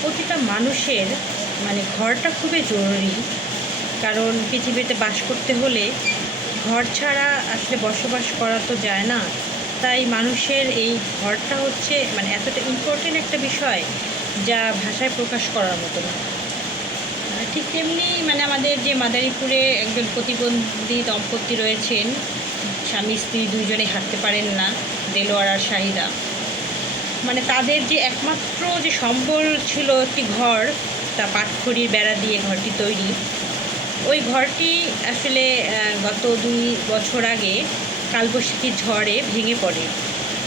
প্রতিটা মানুষের ঘরটা খুবই জরুরি। কারণ পৃথিবীতে বাস করতে হলে ঘর ছাড়া আসলে বসবাস করা তো যায় না। তাই মানুষের এই ঘরটা হচ্ছে এতটা ইম্পর্টেন্ট একটা বিষয়, যা ভাষায় প্রকাশ করার মতো না। ঠিক তেমনি আমাদের যে মাদারীপুরে একজন প্রতিবন্ধী দম্পতি রয়েছেন, স্বামী স্ত্রী দুইজনে হাঁটতে পারেন না, দেলোয়ার আর শাহিদা। তাদের যে একমাত্র যে সম্বল ছিল একটি ঘর, তা পাটখড়ির বেড়া দিয়ে ঘরটি তৈরি। ওই ঘরটি আসলে গত 2 বছর আগে কালবৈশাখীর ঝড়ে ভেঙে পড়ে।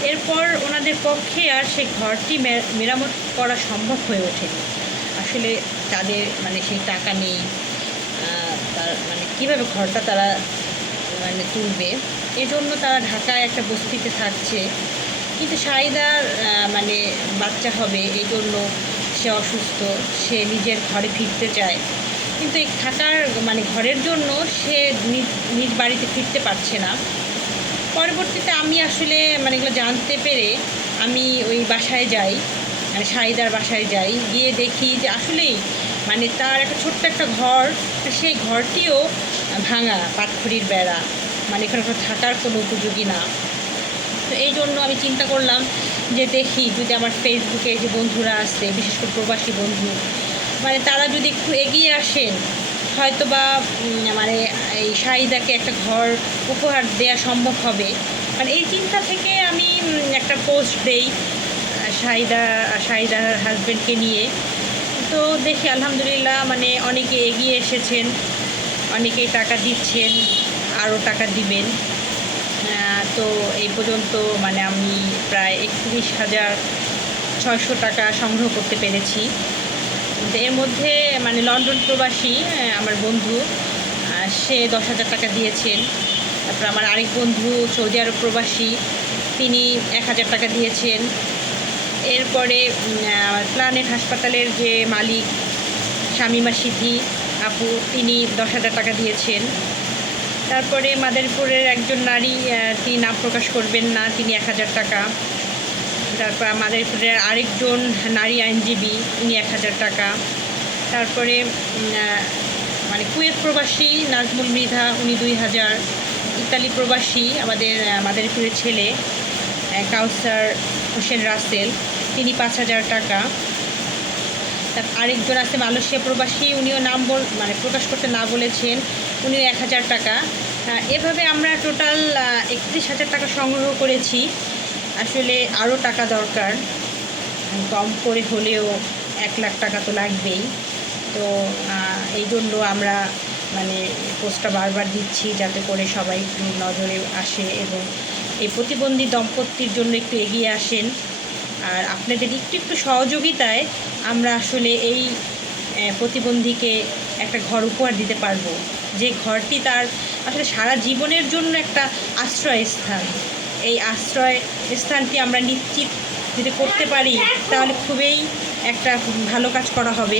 এরপর ওনাদের পক্ষে আর সেই ঘরটি মেরামত করা সম্ভব হয়ে ওঠেনি। আসলে তাদের সেই টাকা নেই, তার কীভাবে ঘরটা তারা তুলবে। এজন্য তারা ঢাকায় একটা বস্তিতে থাকছে। কিন্তু শাহিদার বাচ্চা হবে, এই জন্য সে অসুস্থ, সে নিজের ঘরে ফিরতে চায়। কিন্তু এই থাকার ঘরের জন্য সে নিজ বাড়িতে ফিরতে পারছে না। পরবর্তীতে আমি আসলে এগুলো জানতে পেরে আমি ওই বাসায় যাই, শাহিদার বাসায় যাই। গিয়ে দেখি যে আসলেই তার একটা ছোট্ট একটা ঘর, সেই ঘরটিও ভাঙা, পাটখড়ির বেড়া, এখানে থাকার কোনো উপযোগী না। তো এই জন্য আমি চিন্তা করলাম যে দেখি যদি আমার ফেসবুকে যে বন্ধুরা আছে, বিশেষ করে প্রবাসী বন্ধু, তারা যদি একটু এগিয়ে আসেন, হয়তো বা এই শাহিদাকে একটা ঘর উপহার দেওয়া সম্ভব হবে। এই চিন্তা থেকে আমি একটা পোস্ট দেই শাহিদার হাজব্যান্ডকে নিয়ে। তো দেখি আলহামদুলিল্লাহ অনেকে এগিয়ে এসেছেন, অনেকেই টাকা দিচ্ছেন, আরও টাকা দিবেন। তো এই পর্যন্ত আমি প্রায় 31,600 টাকা সংগ্রহ করতে পেরেছি। এর মধ্যে লন্ডন প্রবাসী আমার বন্ধু, সে 10,000 টাকা দিয়েছেন। তারপর আমার আরেক বন্ধু সৌদি আরব প্রবাসী, তিনি 1,000 টাকা দিয়েছেন। এরপরে প্ল্যানেট হাসপাতালের যে মালিক শামিমা সিথি আপু, তিনি 10,000 টাকা দিয়েছেন। তারপরে মাদারীপুরের একজন নারী, তিনি নাম প্রকাশ করবেন না, তিনি 1,000 টাকা। তারপর মাদারীপুরের আরেকজন নারী আইনজীবী, উনি 1,000 টাকা। তারপরে কুয়েত প্রবাসী নাজমুল মৃধা, উনি 2,000। ইতালি প্রবাসী আমাদের মাদারীপুরের ছেলে কাউসার হোসেন রাসেল, তিনি 5,000 টাকা। তার আরেকজন আছে মালয়েশিয়া প্রবাসী, উনিও নাম প্রকাশ করতে না বলেছেন, উনিও 1,000 টাকা। এভাবে আমরা টোটাল 31,000 টাকা সংগ্রহ করেছি। আসলে আরও টাকা দরকার, কম করে হলেও 1 লাখ টাকা তো লাগবেই। তো এই জন্য আমরা পোস্টটা বারবার দিচ্ছি, যাতে করে সবাই একটু নজরে আসে এবং এই প্রতিবন্ধী দম্পতির জন্য একটু এগিয়ে আসেন। আর আপনাদের একটু সহযোগিতায় আমরা আসলে এই প্রতিবন্ধীকে একটা ঘর উপহার দিতে পারবো, যে ঘরটি তার আসলে সারা জীবনের জন্য একটা আশ্রয়স্থান। এই আশ্রয় স্থানটি আমরা নিশ্চিত যদি করতে পারি, তাহলে খুবই একটা ভালো কাজ করা হবে।